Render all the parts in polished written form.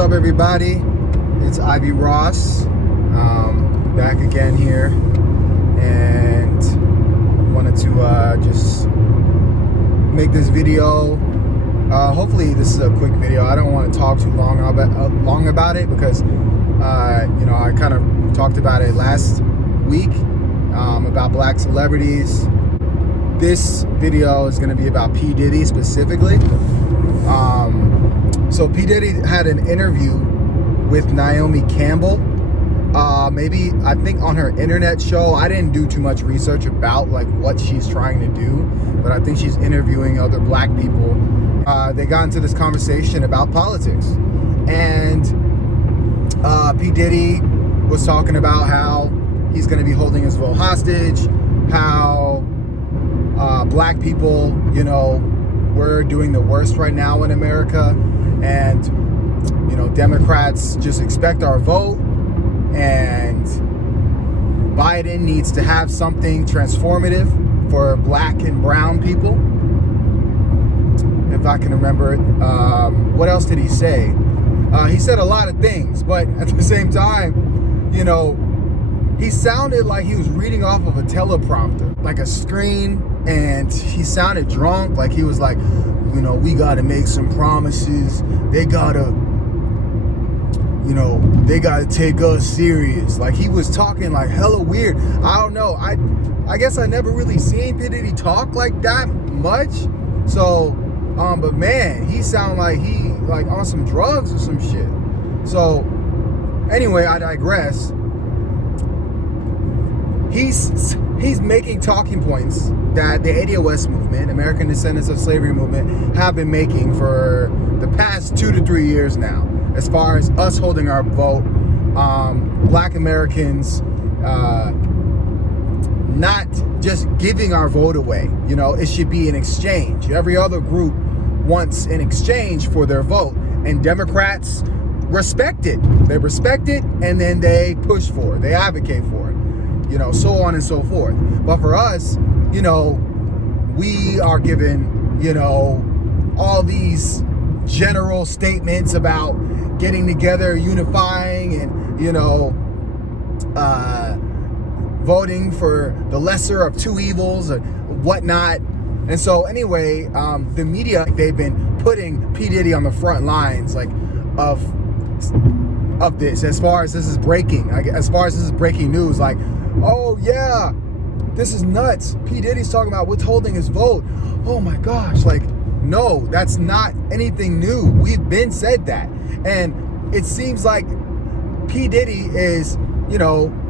up, everybody? It's Ivy Ross, back again here, and wanted to just make this video. Hopefully this is a quick video. I don't want to talk too long about it because I kind of talked about it last week about black celebrities. This video is going to be about P Diddy specifically. So P Diddy had an interview with Naomi Campbell, maybe I think on her internet show. I didn't do too much research about like what she's trying to do, but I think she's interviewing other black people. They got into this conversation about politics, and P Diddy was talking about how he's going to be holding his vote hostage, how black people, we're doing the worst right now in America, and Democrats just expect our vote, and Biden needs to have something transformative for black and brown people, if I can remember it. What else did he say? He said a lot of things, but at the same time, he sounded like he was reading off of a teleprompter, like a screen, and he sounded drunk, like he was like, we gotta make some promises. They gotta take us serious. Like he was talking like hella weird. I don't know. I guess I never really seen P Diddy talk like that much. So, but man, he sounded like he like on some drugs or some shit. So, anyway, I digress. He's making talking points that the ADOS movement, American Descendants of Slavery movement, have been making for the past 2 to 3 years now. As far as us holding our vote, black Americans not just giving our vote away. It should be an exchange. Every other group wants an exchange for their vote, and Democrats respect it. They respect it, and then they push for it. They advocate for it. So on and so forth. But for us, we are given, all these general statements about getting together, unifying, and, voting for the lesser of two evils and whatnot. And so anyway, the media, they've been putting P Diddy on the front lines, like, of this, as far as this is breaking news, like, oh yeah, this is nuts. P Diddy's talking about withholding his vote. Oh my gosh, like, no, that's not anything new. We've been said that. And it seems like P Diddy is,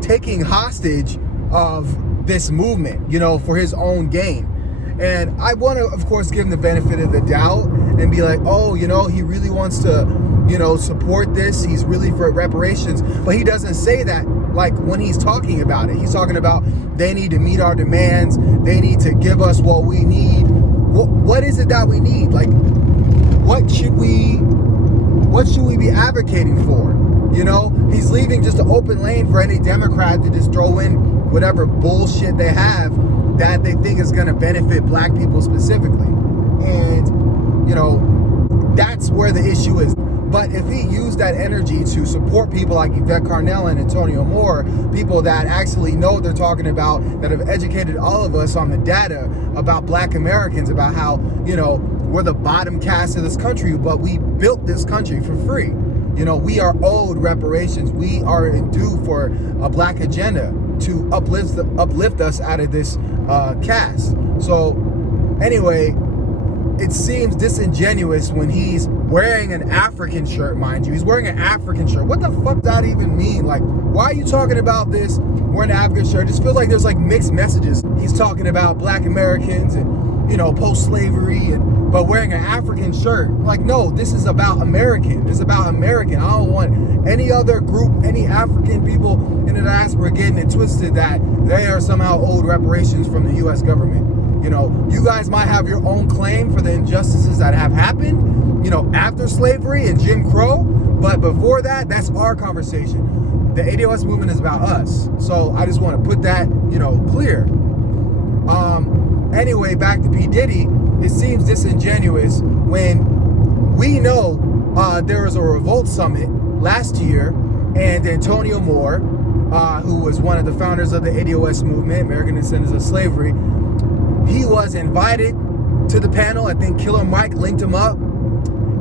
taking hostage of this movement, for his own gain. And I want to, of course, give him the benefit of the doubt and be like, oh, he really wants to, support this. He's really for reparations. But he doesn't say that, like, when he's talking about it. He's talking about they need to meet our demands. They need to give us what we need. What is it that we need? Like, what should we be advocating for? He's leaving just an open lane for any Democrat to just throw in whatever bullshit they have that they think is going to benefit black people specifically. And, that's where the issue is. But if he used that energy to support people like Yvette Carnell and Antonio Moore, people that actually know what they're talking about, that have educated all of us on the data about black Americans, about how, we're the bottom caste of this country, but we built this country for free. We are owed reparations. We are due for a black agenda to uplift us out of this caste. So anyway, it seems disingenuous when he's wearing an African shirt, mind you. He's wearing an African shirt. What the fuck does that even mean? Like, why are you talking about this wearing an African shirt? It just feels like there's like mixed messages. He's talking about black Americans and, post-slavery, but wearing an African shirt. Like, no, this is about American. This is about American. I don't want any other group, any African people in the diaspora getting it twisted that they are somehow owed reparations from the U.S. government. You guys might have your own claim for the injustices that have happened, after slavery and Jim Crow, but before that, that's our conversation. The ADOS movement is about us. So I just want to put that, clear. Anyway, back to P Diddy. It seems disingenuous when we know there was a revolt summit last year, and Antonio Moore, who was one of the founders of the ADOS movement, American Descendants of Slavery, he was invited to the panel. I think Killer Mike linked him up.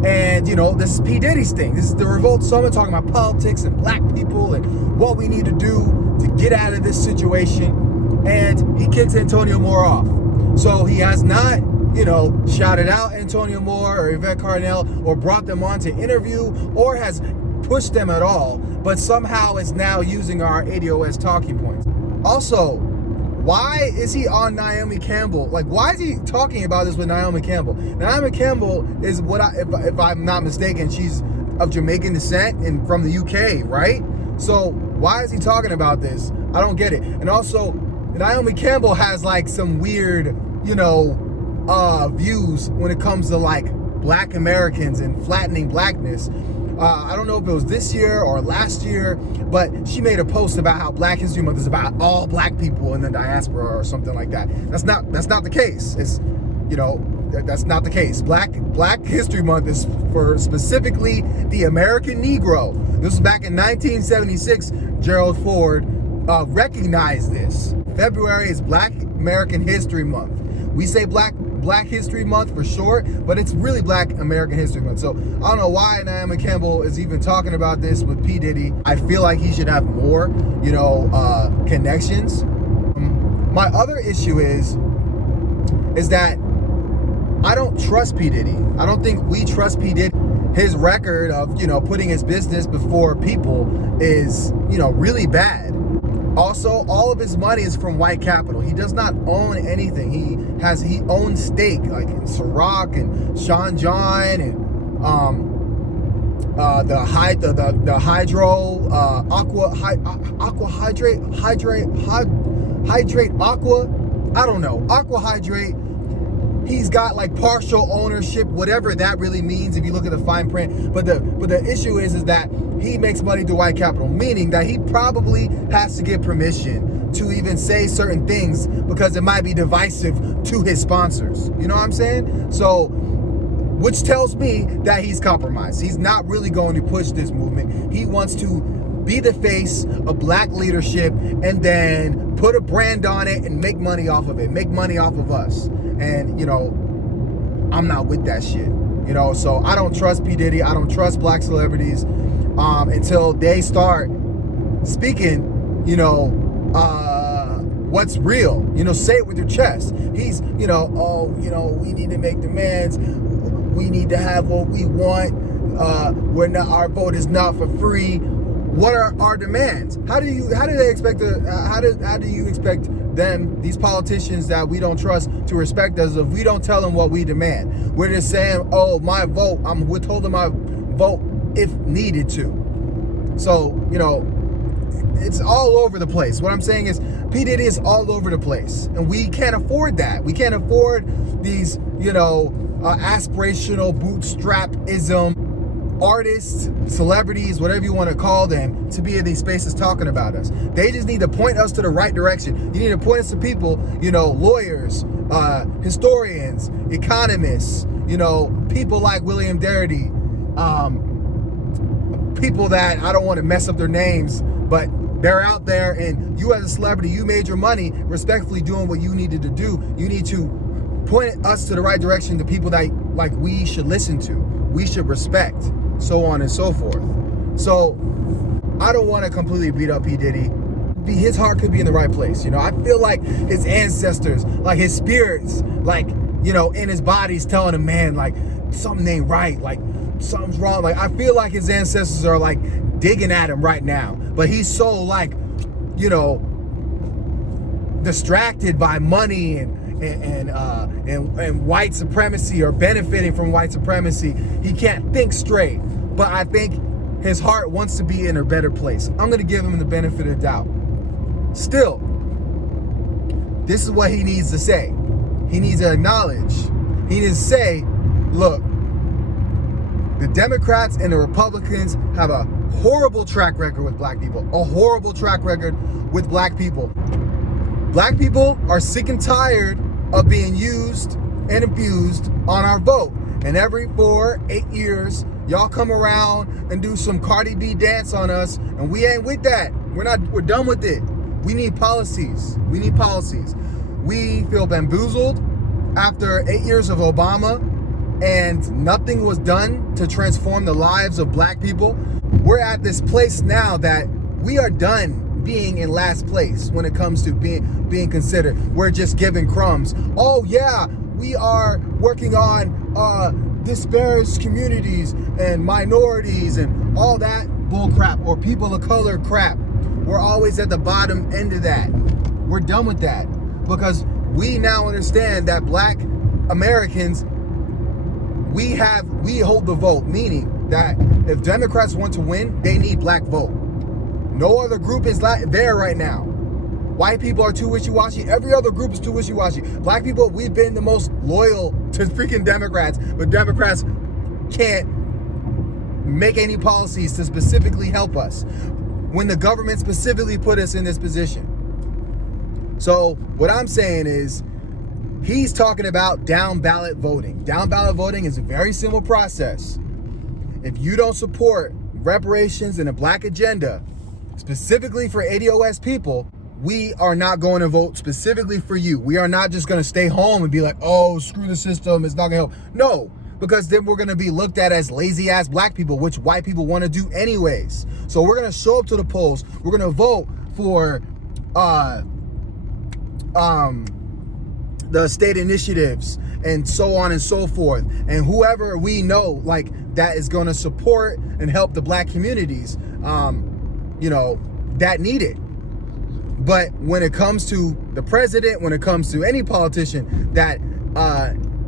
And, you know, this is P Diddy's thing. This is the Revolt Summit, talking about politics and black people and what we need to do to get out of this situation. And he kicks Antonio Moore off. So he has not, you know, shouted out Antonio Moore or Yvette Carnell or brought them on to interview or has pushed them at all, but somehow is now using our ADOS talking points. Also, why is he on Naomi Campbell? Like, why is he talking about this with Naomi Campbell? Naomi Campbell is if I'm not mistaken, she's of Jamaican descent and from the UK, right? So why is he talking about this? I don't get it. And also, Naomi Campbell has like some weird, you know, views when it comes to like black Americans and flattening blackness. I don't know if it was this year or last year, but she made a post about how Black History Month is about all black people in the diaspora or something like that. That's not the case. It's, you know, that's not the case. Black History Month is for specifically the American Negro. This was back in 1976. Gerald Ford recognized this. February is Black American History Month. We say Black History Month for short, but it's really Black American History Month. So I don't know why Naomi Campbell is even talking about this with P Diddy. I feel like he should have more, you know, connections. My other issue is that I don't trust P Diddy. I don't think we trust P Diddy. His record of, you know, putting his business before people is, you know, really bad. Also, all of his money is from white capital. He does not own anything. He owns stake, like in Ciroc and Sean John and the hydrate aqua. I don't know. Aqua hydrate. He's got like partial ownership, whatever that really means if you look at the fine print. But the issue is that he makes money through white capital, meaning that he probably has to get permission to even say certain things because it might be divisive to his sponsors. You know what I'm saying? So, which tells me that he's compromised. He's not really going to push this movement. He wants to be the face of black leadership and then put a brand on it and make money off of it, make money off of us. And, you know, I'm not with that shit. You know, so I don't trust P Diddy. I don't trust black celebrities until they start speaking, you know, what's real. You know, say it with your chest. He's, you know, oh, you know, we need to make demands. We need to have what we want. Our vote is not for free. What are our demands? How do you expect them, these politicians that we don't trust, to respect us if we don't tell them what we demand? We're just saying, oh, my vote, I'm withholding my vote if needed to. So, you know, it's all over the place. What I'm saying is P Diddy is all over the place, and we can't afford that. We can't afford these, you know, aspirational bootstrapism artists, celebrities, whatever you want to call them, to be in these spaces talking about us. They just need to point us to the right direction. You need to point us to people, you know, lawyers, historians, economists, you know, people like William Darity, people that I don't want to mess up their names, but they're out there, and you as a celebrity, you made your money respectfully doing what you needed to do. You need to point us to the right direction, to people that like we should listen to, we should respect, so on and so forth. So I don't want to completely beat up P Diddy. His heart could be in the right place. You know, I feel like his ancestors, like his spirits, like, you know, in his body's telling him, man, like something ain't right, like something's wrong. Like I feel like his ancestors are like digging at him right now, but he's so like, you know, distracted by money and white supremacy, or benefiting from white supremacy, he can't think straight. But I think his heart wants to be in a better place. I'm gonna give him the benefit of the doubt. Still, this is what he needs to say. He needs to acknowledge, he needs to say, look, the Democrats and the Republicans have a horrible track record with black people, a horrible track record with black people. Black people are sick and tired of being used and abused on our vote. And every 4-8 years, Y'all come around and do some Cardi B dance on us, and we ain't with that. We're done with it. We need policies. We need policies. We feel bamboozled after 8 years of Obama, and nothing was done to transform the lives of black people. We're at this place now that we are done being in last place when it comes to being considered. We're just giving crumbs. Oh yeah, we are working on disparaged communities and minorities and all that bull crap, or people of color crap. We're always at the bottom end of that. We're done with that, because we now understand that black Americans, we hold the vote, meaning that if Democrats want to win, they need black vote. No other group is there right now. White people are too wishy-washy. Every other group is too wishy-washy. Black people, we've been the most loyal to freaking Democrats, but Democrats can't make any policies to specifically help us when the government specifically put us in this position. So what I'm saying is, he's talking about down ballot voting. Down ballot voting is a very simple process. If you don't support reparations and a black agenda, specifically for ADOS people, we are not going to vote specifically for you. We are not just going to stay home and be like, oh, screw the system, it's not going to help. No, because then we're going to be looked at as lazy ass black people, which white people want to do anyways. So we're going to show up to the polls. We're going to vote for the state initiatives and so on and so forth, and whoever we know like that is going to support and help the black communities that need it. But when it comes to the president, when it comes to any politician that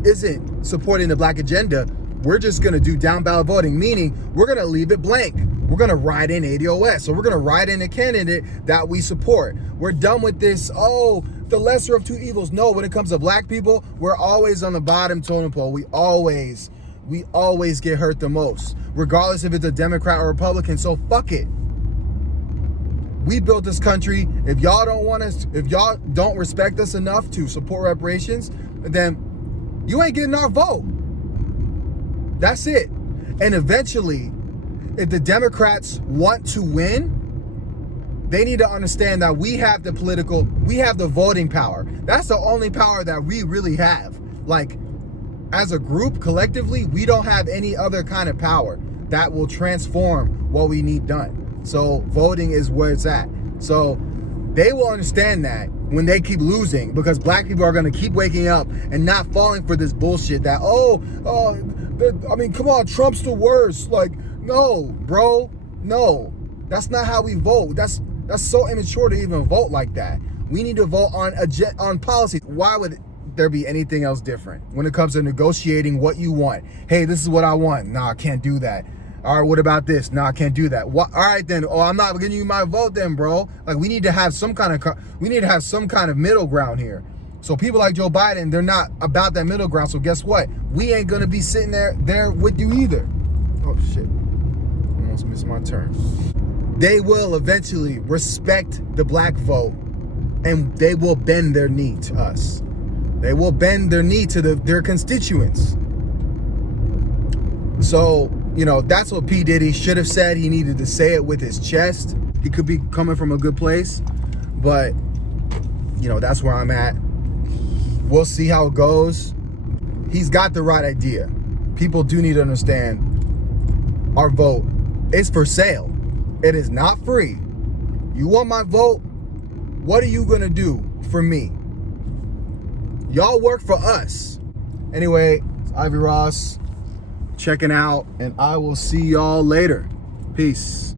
isn't supporting the black agenda, we're just going to do down ballot voting, meaning we're going to leave it blank. We're going to write in ADOS. So we're going to write in a candidate that we support. We're done with this, the lesser of two evils. No, when it comes to black people, we're always on the bottom totem pole. We always get hurt the most, regardless if it's a Democrat or Republican. So fuck it. We built this country. If y'all don't want us, if y'all don't respect us enough to support reparations, then you ain't getting our vote. That's it. And eventually, if the Democrats want to win, they need to understand that we have the voting power. That's the only power that we really have. Like, as a group, collectively, we don't have any other kind of power that will transform what we need done. So voting is where it's at. So they will understand that when they keep losing, because black people are going to keep waking up and not falling for this bullshit that, come on, Trump's the worst. Like, no, bro, no, that's not how we vote. That's so immature to even vote like that. We need to vote on policy. Why would there be anything else different when it comes to negotiating what you want? Hey, this is what I want. Nah, I can't do that. All right, what about this? No, I can't do that. All right, then. Oh, I'm not giving you my vote then, bro. Like, we need to have some kind of middle ground here. So people like Joe Biden, they're not about that middle ground. So guess what? We ain't gonna be sitting there with you either. Oh shit! Almost missed my turn. They will eventually respect the black vote, and they will bend their knee to us. They will bend their knee to their constituents. So, that's what P Diddy should have said. He needed to say it with his chest. He could be coming from a good place, but that's where I'm at. We'll see how it goes. He's got the right idea. People do need to understand our vote is for sale. It is not free. You want my vote? What are you gonna do for me? Y'all work for us. Anyway, it's Ivy Ross checking out, and I will see y'all later. Peace.